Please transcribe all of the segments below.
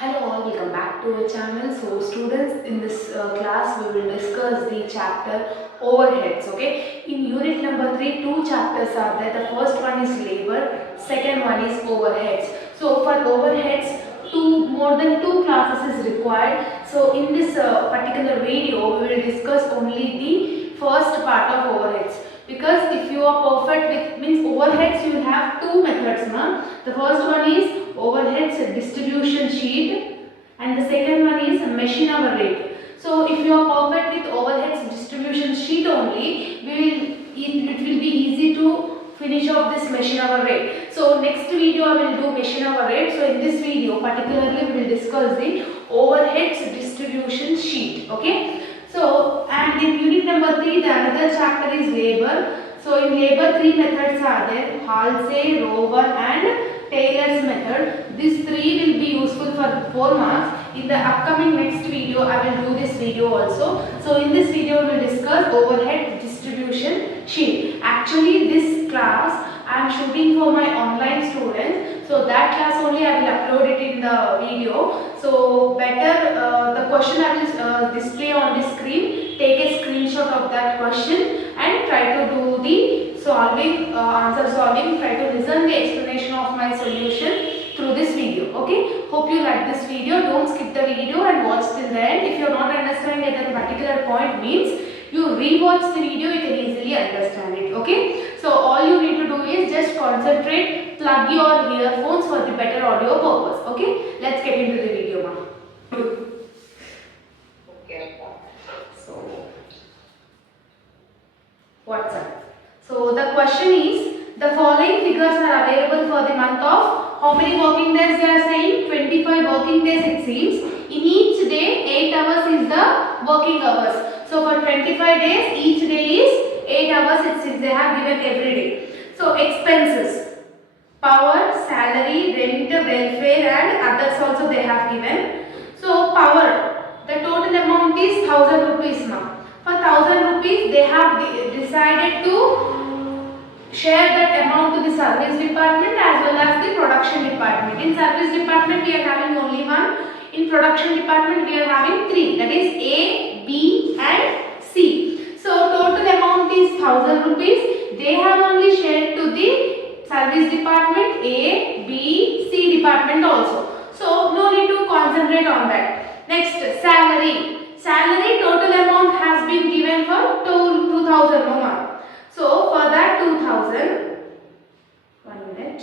Hello all, welcome back to our channel. So students, in this class we will discuss the chapter overheads. Okay, in unit number 3 two chapters are there. The first one is labor, second one is overheads. So for overheads, more than two classes is required. So in this particular video we will discuss only the first part of overheads, because if you are perfect with means overheads, you have two methods, na? The first one is overheads distribution sheet and the second one is machine hour rate. So if you are perfect with overheads distribution sheet only, it will be easy to finish off this machine hour rate. So next video I will do machine hour rate. So in this video particularly we will discuss the overheads distribution sheet. Okay. So and in unit number 3 the another chapter is labor. So in labor three methods are there: Halsey, Rover and Taylor's method. These three will be useful for 4 marks. In the upcoming next video I will do this video also. So in this video we will discuss overhead distribution sheet. Actually this class I am shooting for my online students. So that class only I will upload it in the video. So better the question I will display on the screen. Take a screenshot of that question and try to do the solving, answer solving. Try to listen the explanation of my solution through this video. Okay, hope you like this video. Don't skip the video and watch till the end. If you are not understanding at a particular point, means you rewatch the video, you can easily understand it. Okay, so all you need to do is just concentrate, plug your earphones for the better audio purpose. Okay, let's get into the video now. Okay, so what's up? So the question is, the following figures are available for the month of, how many working days they are saying? 25 working days it seems. In each day 8 hours is the working hours. So for 25 days each day is 8 hours it seems they have given every day. So expenses, power, salary, rent, welfare and others also they have given. So power, the total amount is 1000 rupees now. For 1000 rupees they have decided to share that amount to the service department as well as the production department. In service department we are having only one. In production department we are having three. That is A, B and C. So total amount is 1000 rupees. They have only shared to the service department, A, B, C department also. So no need to concentrate on that. Next, salary. Salary total amount has been given for 2000 no. So for that 2000, 1 minute.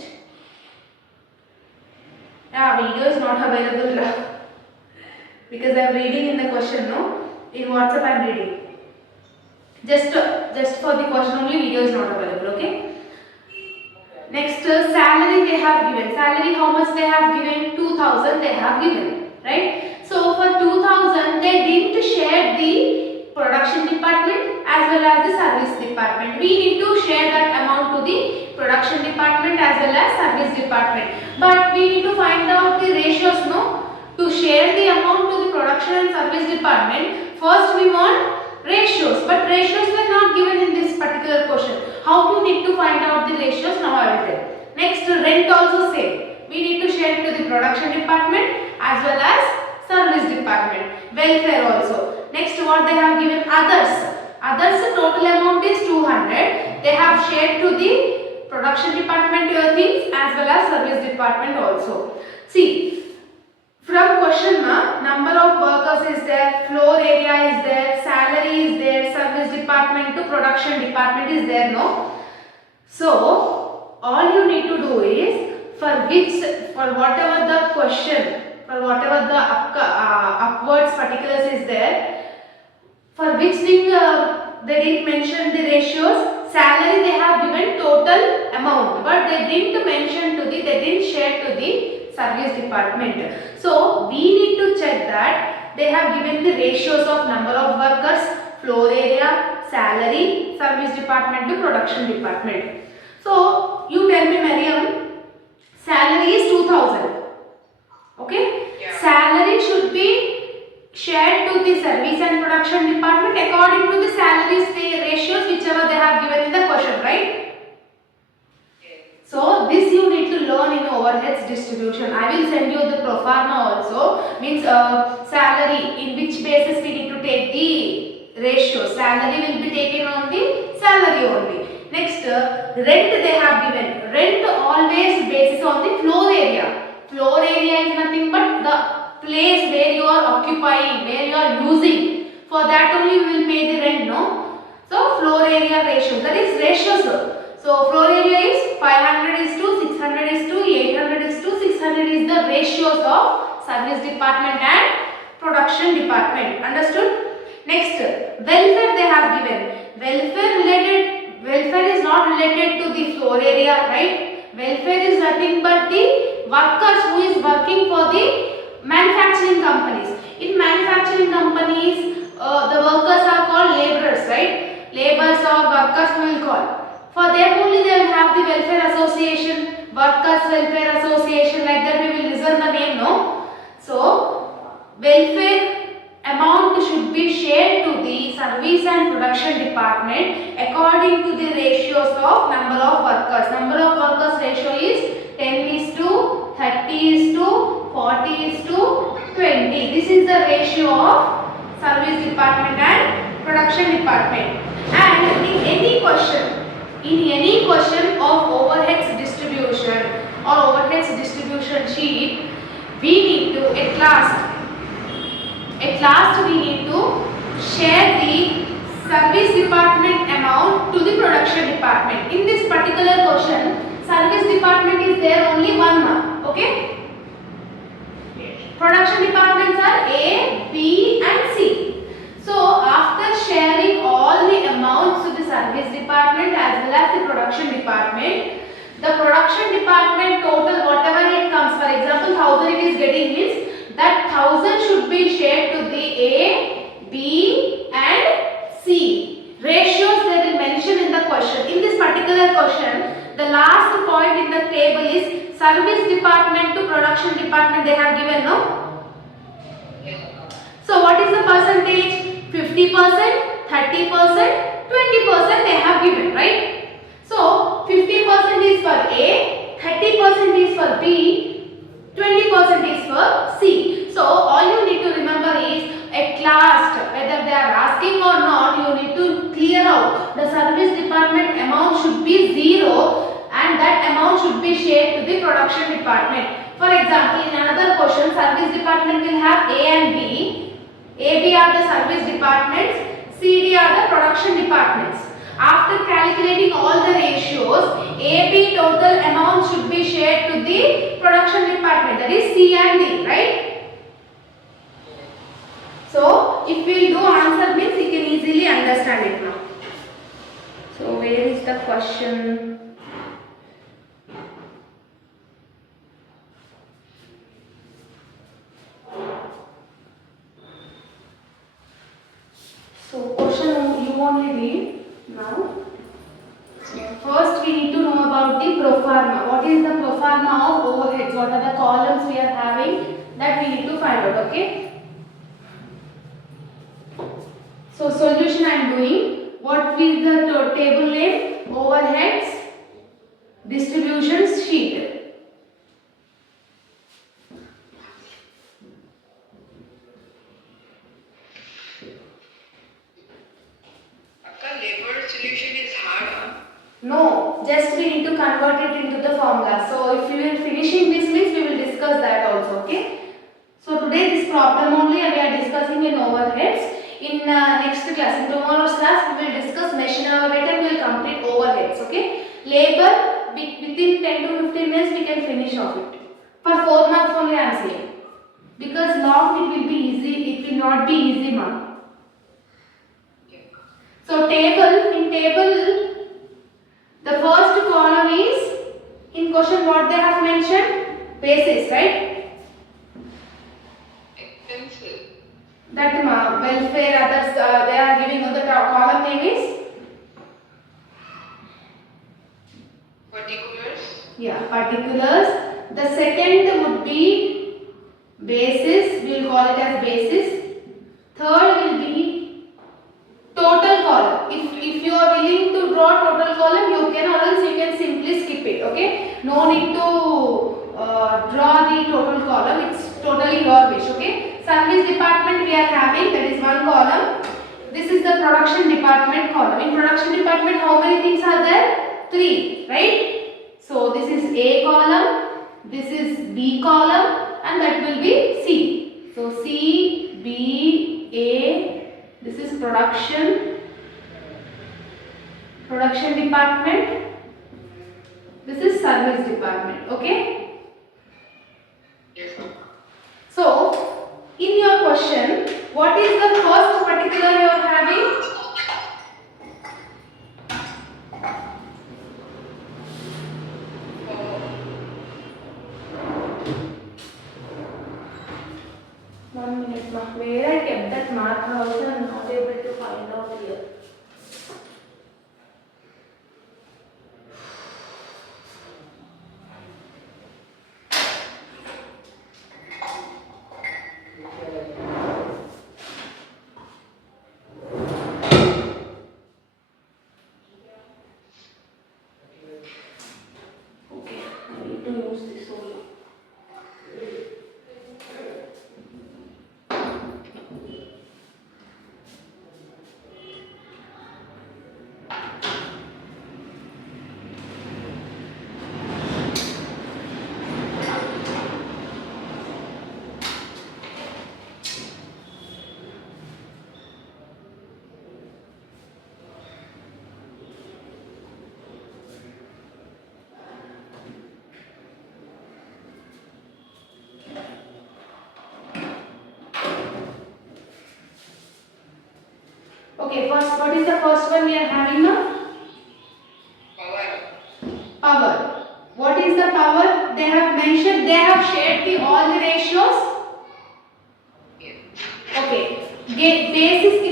Video is not available because I am reading in the question, no? In WhatsApp I am reading. Just for the question only, video is not available, okay? Next, salary they have given. Salary how much they have given? 2000 they have given, right? So for 2000 they didn't share the production department as well as the service department. We need to share that amount to the production department as well as service department. But we need to find out the ratios, no? To share the amount to the production and service department, first we want ratios. But ratios were not given in this particular question. How you need to find out the ratios? Now I will tell. Next, rent also same. We need to share it to the production department as well as service department. Welfare also. Next, what they have given? Others. Others total amount is 200. They have shared to the production department your things as well as service department also. See, from question number of workers is there, floor area is there, salary is there, service department to production department is there, no? So all you need to do is for whatever the question, for whatever the upwards particulars is there, for which thing they didn't mention the ratios. Salary they have given total amount, but they didn't share to the service department. So we need to check that they have given the ratios of number of workers, floor area, salary, service department to production department. So you tell me, Mariam, salary is 2000. Okay? Yeah. Salary should be shared to the service and production department according to the salaries ratios whichever they have given in the question, right? So this you need to learn in overheads distribution. I will send you the proforma also. means salary, in which basis we need to take the ratio. Salary will be taken on the salary only. Next, rent they have given. Rent always basis on the floor area. Floor area is nothing but the place where you are occupying, where you are using. For that only we will pay the rent, no? So floor area ratio, that is ratio, sir. So floor area is 500 is to 600 is to 800 is to 600 is the ratios of service department and production department. Understood? Next, welfare they have given. Welfare is not related to the floor area, right? Welfare is nothing but the workers who is working for the manufacturing companies. In manufacturing companies, the workers are called laborers, right? Laborers or workers we will call. For them only they will have the welfare association, workers welfare association, like that we will listen the name, no? So, welfare amount should be shared to the service and production department according to the ratios of number of workers. Number of workers ratio is 10 is to 30 is to 40 is to 20. This is the ratio of service department and production department. And in any question of overheads distribution or overheads distribution sheet, we need to at last we need to share the service department amount to the production department. In this particular question, service department is there only one mark, okay? Production departments are A, B and C. So after sharing all the amounts to the service department as well as the production department total whatever it comes, for example 1000 it is getting, means that 1000 should be shared to the A, B and C. Ratios they will mention in the question. In this particular question, the last point in the table is service department to production department they have given, no? So what is the percentage? 50%, 30%, 20% they have given, right? So 50% is for A, 30% is for B, 20% is for C. So all you need to remember is at last whether they are asking or not, you need to clear out the service department amount should be 0 and that amount should be shared to the production department. For example, in another question, service department will have A and B. AB are the service departments, CD are the production departments. After calculating all the ratios, AB total amount should be shared to the production department, that is C and D, right? So, if we do answer means you can easily understand it now. So, where is the question? So question you only read now. First we need to know about the pro forma. What is the pro forma of overheads? What are the columns we are having? That we need to find out, okay? So solution I am doing. What is the table name? Overheads distribution sheet. Labor solution is hard. No, just we need to convert it into the formula. So if we will finishing this means we will discuss that also, okay? So today this problem only we are discussing in overheads. In next class, in tomorrow's class we will discuss machine overhead and we will complete overheads, okay? Labor within 10 to 15 minutes we can finish off it. For 4 marks only I am saying. Because long it will be easy, it will not be easy mark. So in table, the first column is, in question what they have mentioned? Basis, right? Expensive. That welfare, others they are giving on the column name is? Particulars. Yeah, particulars. The second would be basis, we will call it as basis. Third will be total column. If you are willing to draw total column, you can, or else you can simply skip it, okay? No need to draw the total column, it's totally your wish, okay? department we are having, that is one column. This is the production department column. In production department, how many things are there? 3, right? So this is A column, this is B column, and that will be C. So C, B, A, this is production department, this is service department, okay? Yes, ma'am. So, in your question, what is the first particular you are having? One minute, ma. Where I kept that marker also, I am not able to find out here. Okay, I need to use this only. Okay, first, what is the first one we are having now? Power. What is the power? They have mentioned, they have shared all the ratios. Okay. In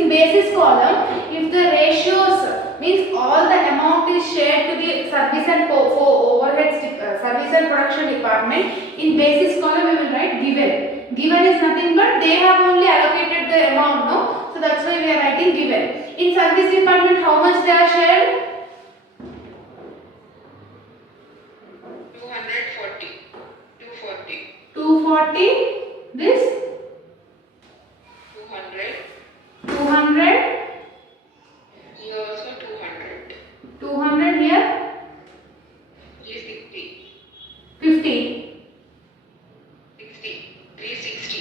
basis column, if the ratios means all the amount is shared to the service and overhead service and production department, in basis column we will write given. Given is nothing but they have only allocated the amount, no? So that's why we are writing given. In service department, how much they are shared? 240. 240. This? 200. 200. Here also 200. 200 here? 360. 50. 60. 360.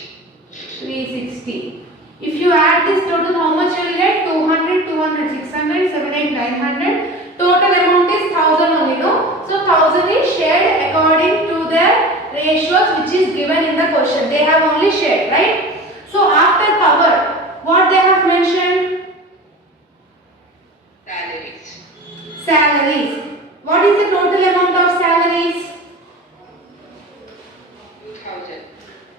360. If you add this total, how much you will get? 200, 200, 600, 700, 900. Total amount is 1000 only, no? So 1000 is shared according to their ratios which is given in the question. They have only shared, right? So after power, what they have mentioned? Salaries. Salaries. What is the total amount of salaries? 2000.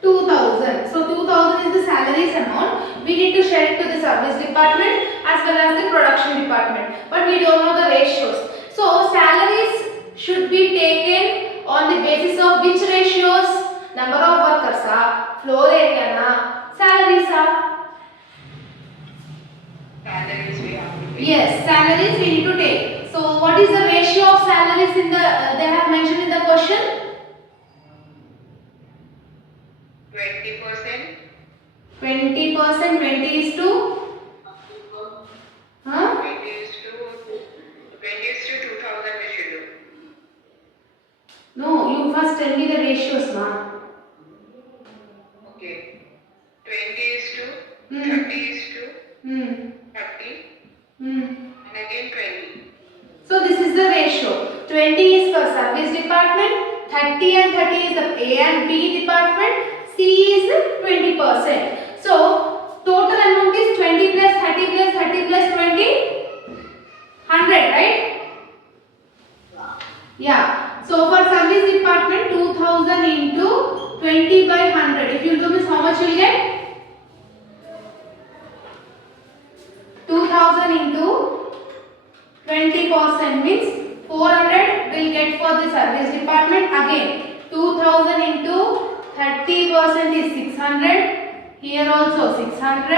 2000. So 2000 is the salaries amount. We need to share it to the service department as well as the production department. But we don't know the ratios. So salaries should be taken on the basis of which ratios? Number of workers, floor area, salaries. Salaries we have to pay. Yes, salaries we need to take. So what is the ratio of salaries in the they have mentioned in the question? 20%. 20%, 20 is to? Huh? 20 is to 2000 we should do. No, you first tell me the ratios, ma. Okay. 20 is to Hmm. 30 is to Hmm. 30 Hmm. and again 20. So this is the ratio. 20 is for service department, 30 and 30 is the A and B department, C is 20%. So total amount is 20 plus 30 plus 30 plus 20, 100, right? Yeah. So for service department, 2000 into 20 by 100. If you do this, how much you will get? 2000 into 20% means 400 will get for the service department. Again 2000 into 30% is 600. Here also 600,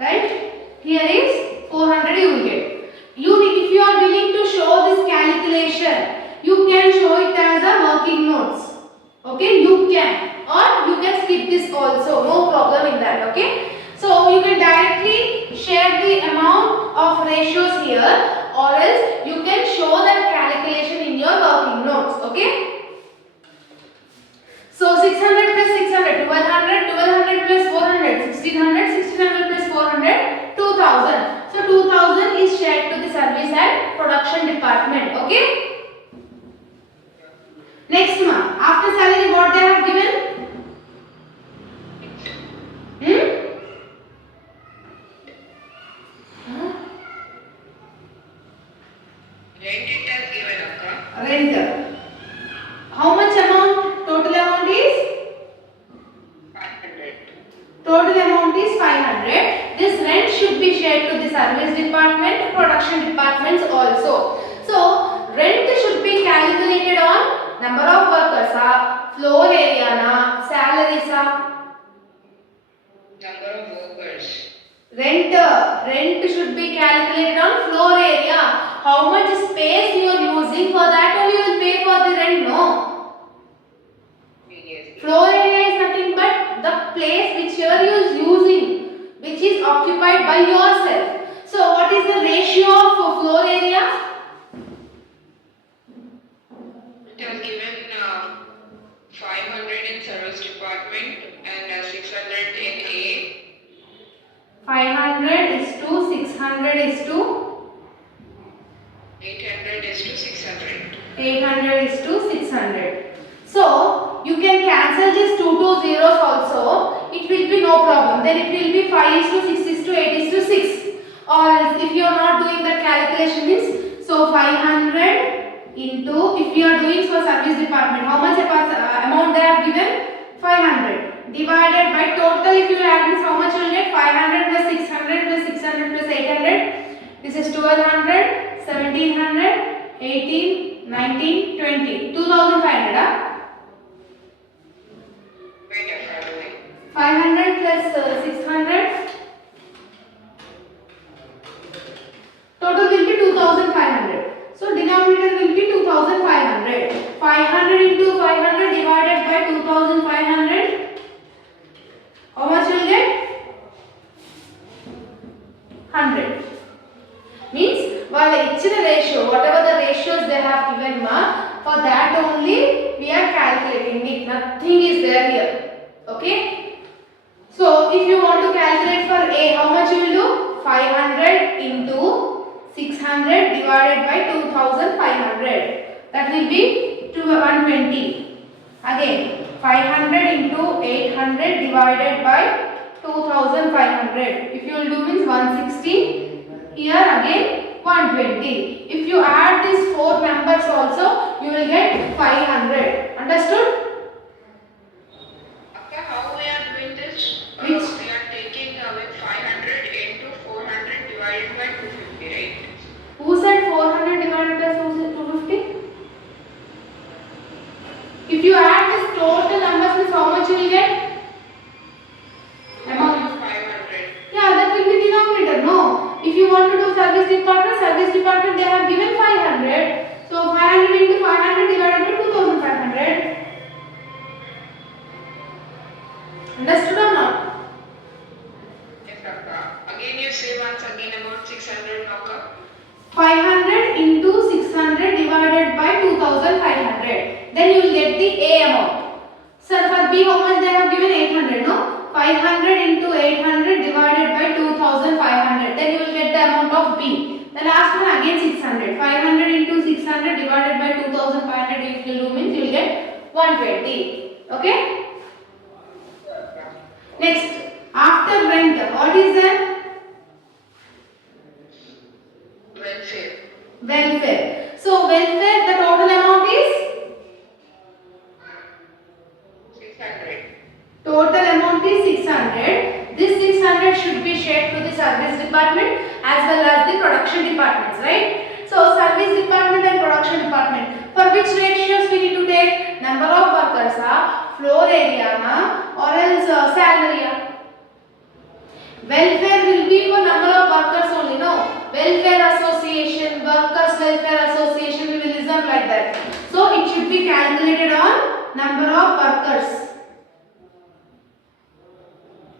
right? Here is 400 you will get. If you are willing to show this calculation, you can show it as a working notes. Okay, you can, or you can skip this also, no problem in that. Okay, so you can directly share the amount of ratios here, or else you can show that calculation in your working notes. Okay. So 600 plus 600, 1200, 1200 plus 400, 1600, 1600 plus 400, 2000. So 2000 is shared to the service and production department. Okay. Next month, after salary, what they have given? Huh? Rent it has given, Akka. Rent. How much amount? Total amount is? 500. Total amount is 500. This rent should be shared to the service department, production departments also. So, rent should be calculated on number of workers, floor area, salaries. Number of workers. Rent should be calculated on floor area. How much space you are using, for that only you will pay for the rent, no? Yes. Floor area is nothing but the place which you are using, which is occupied by yourself. So what is the ratio of floor area? It has given 500 in service department and 600 in A. 500 is to 600 is to 800 is to 600. 800 is to 600. So you can cancel just 2 zeros also. It will be no problem. Then it will be 5 is to 6 is to 8 is to 6. Or if you are not doing that calculation means, so 500 into, if you are doing for service department, how much amount they have given? 500 divided by total. If you add this, how much you will get? 500 plus 600 plus 600 plus 800. This is 1200, 1700, 18, 19, 20. 2500. Wait, Akka. 500 plus 600. Total will be 2500. So denominator will be 2500. 500 into 500 divided by 2500. How much will get? 100. Means while each ratio, whatever the ratios they have given, for that only we are calculating it. Nothing is there here. Okay. So if you want to calculate for A, how much you will do? 500 into 600 divided by 2500. That will be 120. Again 500 into 800 divided by 2500. If you will do means 160. Here again 120. If you add these four numbers also, you will get 500. Understood? Akka, how we are doing this? Which? We are taking with 500 into 400 divided by 250, right? Who said 400 divided by 250? If you add this total numbers, means how much you will get? Amount. 500. Yeah, that will be denominator. No. If you want to do service department they have given 500. So 500 into 500 divided by 2500. Understood or not? Yes, Akka. Again you say once again about 600, Akka. 500 into 600 divided by 2500. Then you will get the A amount. Sir, for B, how much they have given? 800, no? 500 into 800 divided by 2500. Then you will get the amount of B. The last one again 600. 500 into 600 divided by 2500. If you do means you will get 120. Okay? Next, after rent, what is that? Welfare. Welfare. So welfare, the total amount is? 600. Total amount is 600. This 600 should be shared to the service department as well as the production departments, right? So service department and production department. For which ratios we need to take? Number of workers, floor area, or else salary. Welfare will be for number of workers only, no? Welfare association, workers welfare association, we will listen like that. So it should be calculated on number of workers.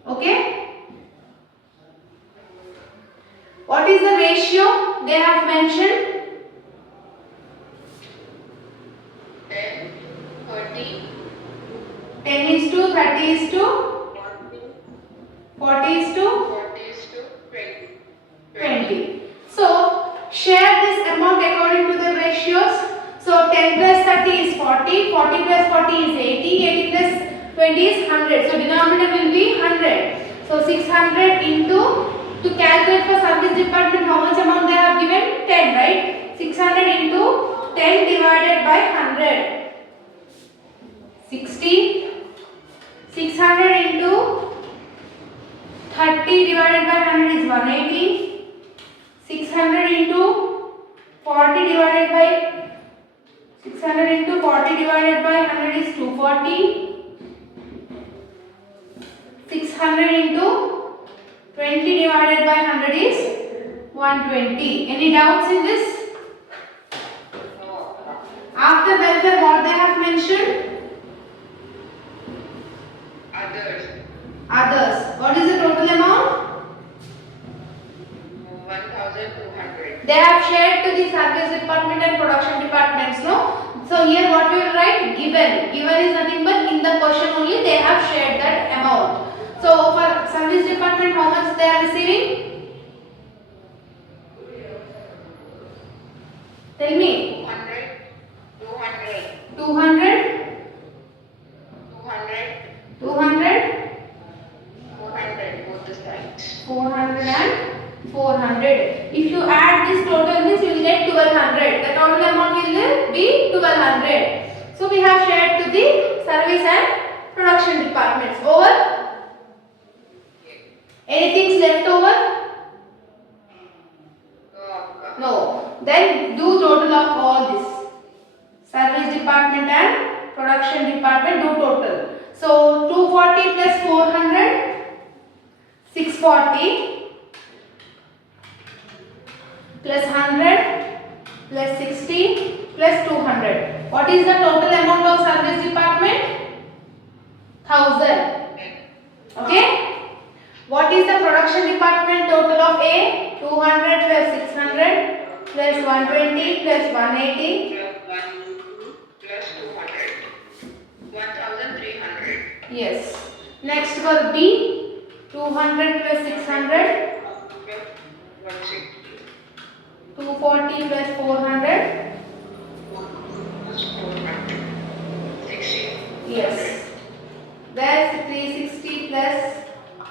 Okay? What is the ratio they have mentioned? 10, 30, 10 is to 30 is to 40 is to 40 is to 20. 20. So share this amount according to the ratios. So 10 plus 30 is 40, 40 plus 40 is 80, 80 plus 20 is 100. So denominator will be 100. So 600 into, to calculate for service department how much amount they have given? 10, right? 600 into 10 divided by 100. 60. 600 into 30 divided by 100 is 180. 600 into 40 divided by 600 into 40 divided by 100 is 240. 600 into 20 divided by 100 is 120. Any doubts in this? No. After welfare, what they have mentioned? Others. Others. What is the total amount? 1,200. They have shared to the service department and production departments, no? So here what we will write? Given. Given is nothing but in the question only they have shared that amount. So for service department, how much they are receiving? Tell me. 200, 200, 200, 200, 200, 400, both the sides. 400 and 400. If you add this total means you will get 1200. The total amount will be 1200. So we have shared to the service and production departments. Over? Anything's left over? No. Then do total of all this. Service department and production department do total. So 240 plus 400, 640 plus 100 plus 60 plus 200. What is the total amount of service department? 1000. Okay? What is the production department total of A? 200 plus 600 plus 120 plus 180 plus 200. 1,300. Yes. Next for B, 200 plus 600, 160. 240 plus 400. Plus 400. 60. Yes. That's 360 plus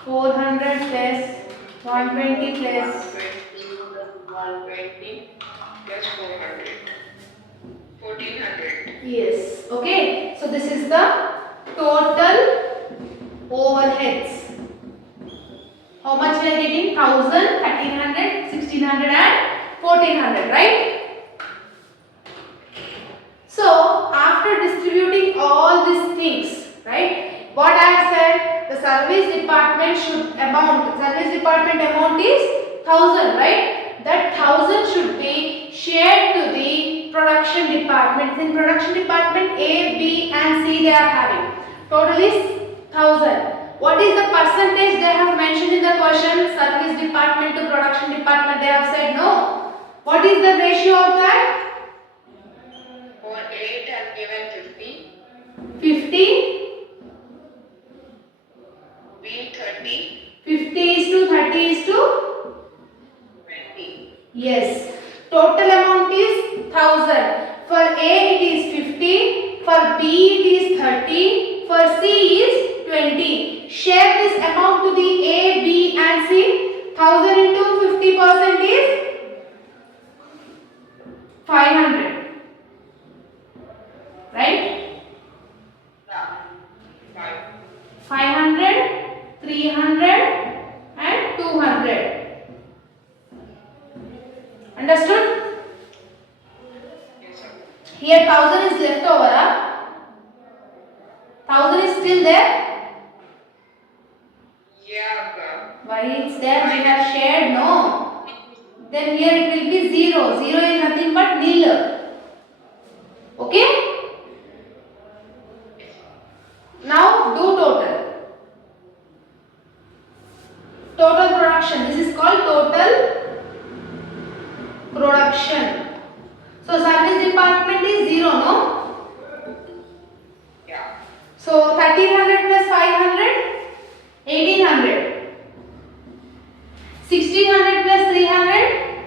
400 plus 120 plus 120 plus 400. 1,400. yes. Okay. So this is the total overheads. How much we are getting? 1000, 1300, 1600 and 1400, right? So after distributing all these things, right? What I have said, the service department amount is 1000, right? That 1000 should be shared to the production department. In production department A, B and C they are having. Total is 1000. What is the percentage they have mentioned in the question? Service department to production department they have said no. What is the ratio of that? For 8 have given 50. 50. B 30. 50 is to 30 is to 20. yes. Total amount is 1000. For A it is 50. For B it is 30. For C is 20. Share this amount to the A, B and C. 1000 into 50% is 500. Right? Yeah. 5. 500, 300 and 200. Understood? Yes, sir. Here 1000 is left over. 1000 is still there. Yeah, sir. Why it's there? We have shared. No. Then here it will be 0. 0 is nothing but nil. Okay? Total production. This is called total production. So service department is 0, no? Yeah. So 1300 plus 500, 1800. 1600 plus 300,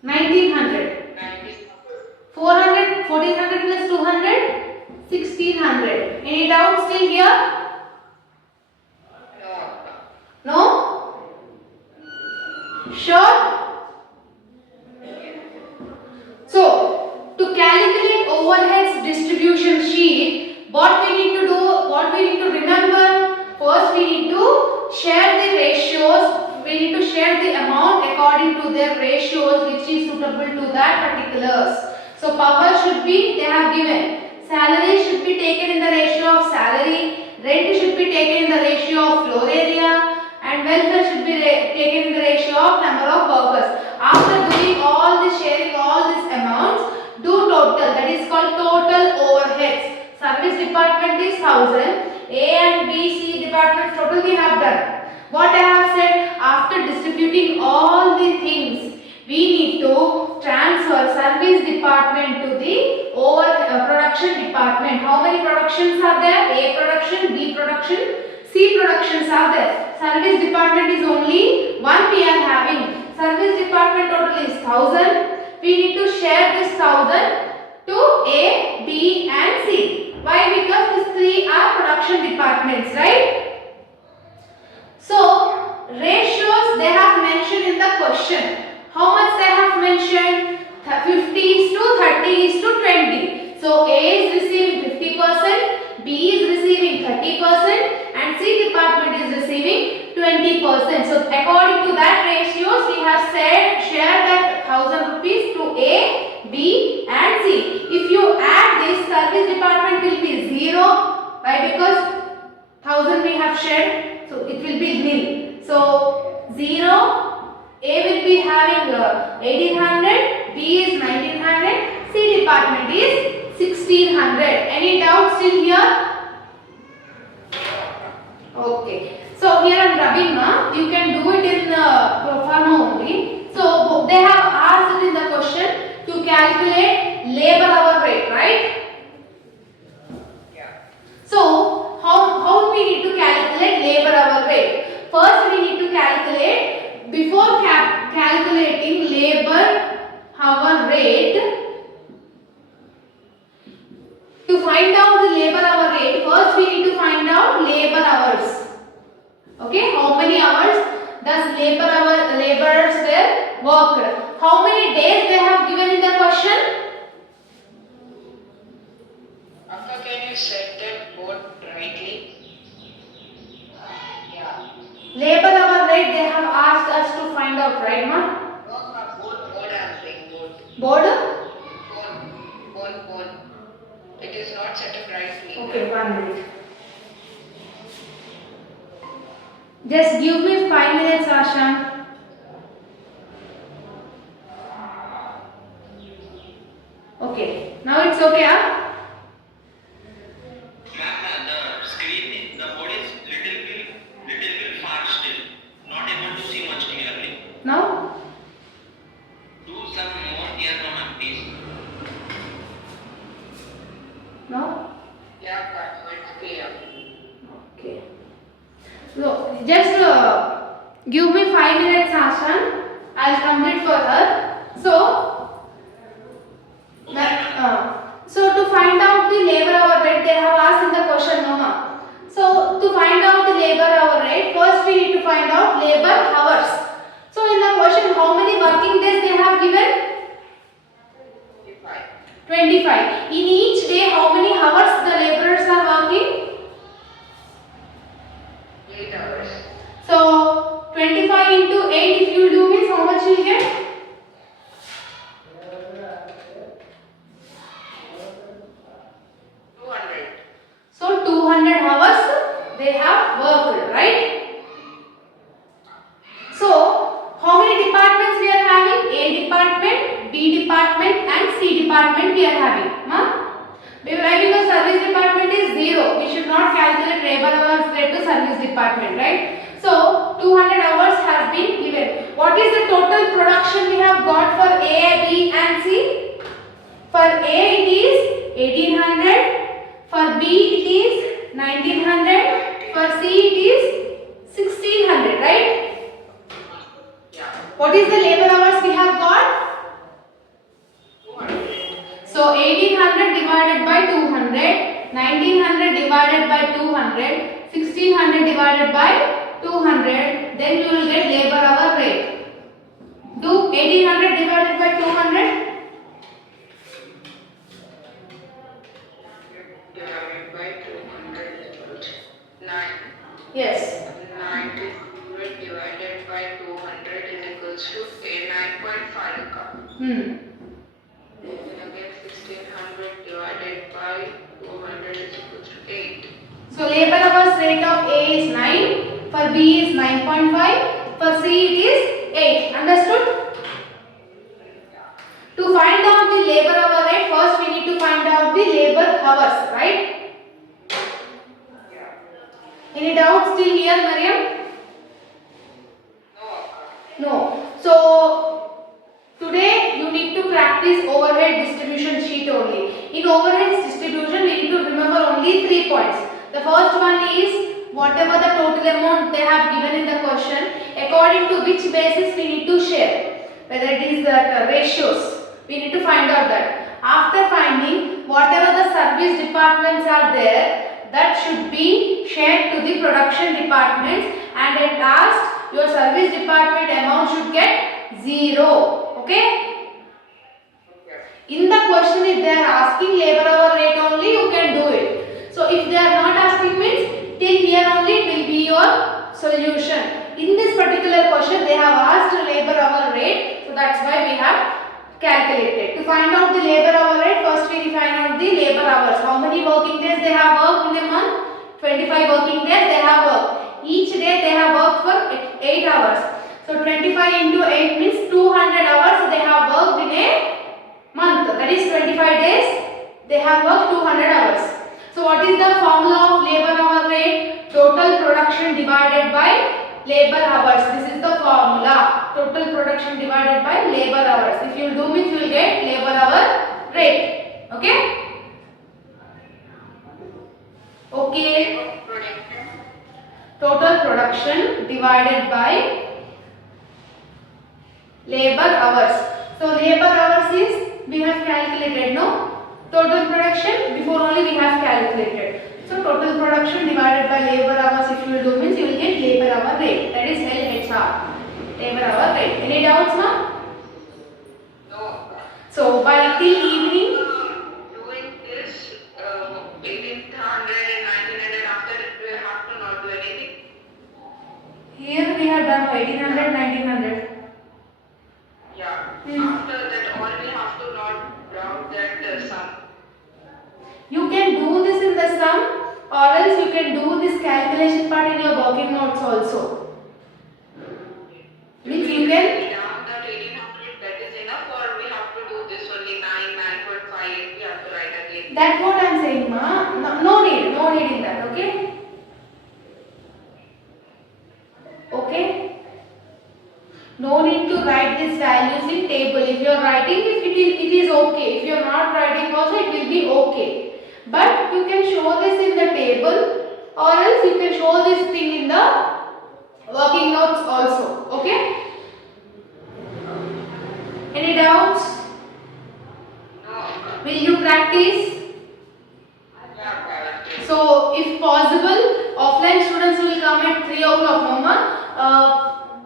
1900. 400, 1400 plus 200, 1600. Any doubts still here? No. No? Sure? So, to calculate overheads distribution sheet, what we need to do, what we need to remember, first we need to share the ratios, we need to share the amount according to their ratios which is suitable to that particulars. So, power should be, they have given, salary should be taken in the ratio of salary, rent should be taken in the ratio of floor area, and welfare should be taken in the ratio of number of workers. After doing all this, sharing all these amounts, do total, that is called total overheads. Service department is 1000, A and B, C department total we have done. What I have said, after distributing all the things, we need to transfer service department to the production department. How many productions are there? A production, B production, C productions are there. Service department is only one we are having. Service department total is 1000. We need to share this 1000 to A, B and C. Why? Because these three are production departments, right? So, ratios they have mentioned in the question. How much they have mentioned? 50 is to 30 is to 20. So, A is receiving 50%, B is receiving 30% and C department is receiving 20%. So, according to that ratios, we have said share that 1000 rupees to A, B and C. If you add this, service department will be 0. Why? Because 1000 we have shared, so it will be nil. So, 0, A will be having 1800, B is 1900, C department is 1600. Any doubts still here? Okay. So here on Rabima, you can do it in pro forma only. So they have asked it in the question to calculate labor hour rate, right? Yeah. So how we need to calculate labor hour rate? First we need to calculate, before calculating labor hour rate, to find out the labor hour rate, first we need to find out labor hours. Okay, how many hours does laborers were worked? How many days they have given in the question? Akka, can you set that board rightly? Yeah. Labor hour rate they have asked us to find out, right, ma? No, board I'm saying board. Board? Board. It is not set up rightly. Okay, 1 minute. Just give me 5 minutes, Asha. Okay, now it's okay, huh? Ma'am, the screen, the board is little bit far still. Not able to see much clearly. Now? Do some more here, ma'am, please. No? Yeah, but it's clear. Okay. So, just give me 5 minutes, Asha. I'll complete for her. So to find out the labor hour rate, they have asked in the question, no ma. So to find out the labor hour rate, first we need to find out labor hours. So in the question, how many working days they have given? 25. In each day, how many hours the laborers are working? 8 hours. So 25 into 8, if you do means how much you will get? 200. So 200 hours they have worked, right? So how many departments we are having? A department, B department and C department we are having. Why? Because service department is 0. We should not calculate labor hours rate to department, right? So 200 hours has been given. What is the total production we have got for A, B and C? For A it is 1800, for B it is 1900, for C it is 1600, right? What is the labor hours we have got? So 1800 divided by 200, 1900 divided by 200, 1600 divided by 200, then you will get labor hour rate. Do 1800 divided by 200. Divided by 200 equals 9. Yes. 900 divided by 200 is equals to 9.5 cup. Hmm. Then again 1600 divided by 200 is equals to 8. So labor hours rate of A is 9, for B is 9.5, for C it is 8. Understood? To find out the labor hour rate, first we need to find out the labor hours, right? Any doubts till here, Mariam? No. So today you need to practice overhead distribution sheet only. In overhead distribution, we need to remember only 3 points. The first one is whatever the total amount they have given in the question, according to which basis we need to share. Whether it is the ratios, we need to find out that. After finding whatever the service departments are there, that should be shared to the production departments, and at last your service department amount should get 0. Okay? In the question, if they are asking labor hour rate only, you can do it. So if they are not asking, means till here only it will be your solution. In this particular question, they have asked labor hour rate, so that's why we have calculated. To find out the labor hour rate, first we find out the labor hours. How many working days they have worked in a month? 25 working days they have worked. Each day they have worked for 8 hours. So 25 into 8 means 200 hours they have worked in a month. That is 25 days they have worked 200 hours. So what is the formula of labor hour rate? Total production divided by labor hours. This is the formula. Total production divided by labor hours. If you do means you will get labor hour rate. Okay? Okay. Total production divided by labor hours. So labor hours is we have calculated, no? Total production before only we have calculated. So total production divided by labor hours, if you will do means you will get labor hour rate. That is LHR. Labor hour rate. Any doubts, ma'am? No. So by till evening. Doing this 1800 and 1900 after it we have to not do anything. Here we have done 1800, 1900. Yeah. After that all we have to not round that sum. You can do this in the sum, or else you can do this calculation part in your working notes also. Means you can. Down that 1800 that is enough, or we have to do this only 9.58 we have to write again. That's what I am saying, ma. No need in that. Okay. Okay. No need to write these values in table. If you are writing, it is okay. If you are not writing also, it will be okay. But you can show this in the table, or else you can show this thing in the working notes also. Okay? Any doubts? No. Will you practice? Yeah, So, if possible, offline students will come at 3 o'clock, Mama.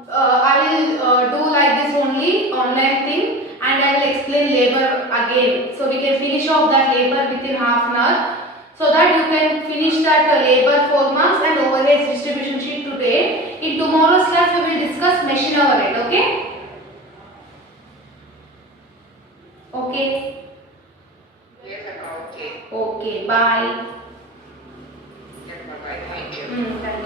I will do like this only, online thing, and I will explain labor again. So, we can finish off that labor within half an hour. So that you can finish that labor 4 marks and overhead distribution sheet today. In tomorrow's class, we will discuss machine overhead, okay? Okay. Yes, okay. Okay, bye. Yes, bye-bye. Thank you. Thank you.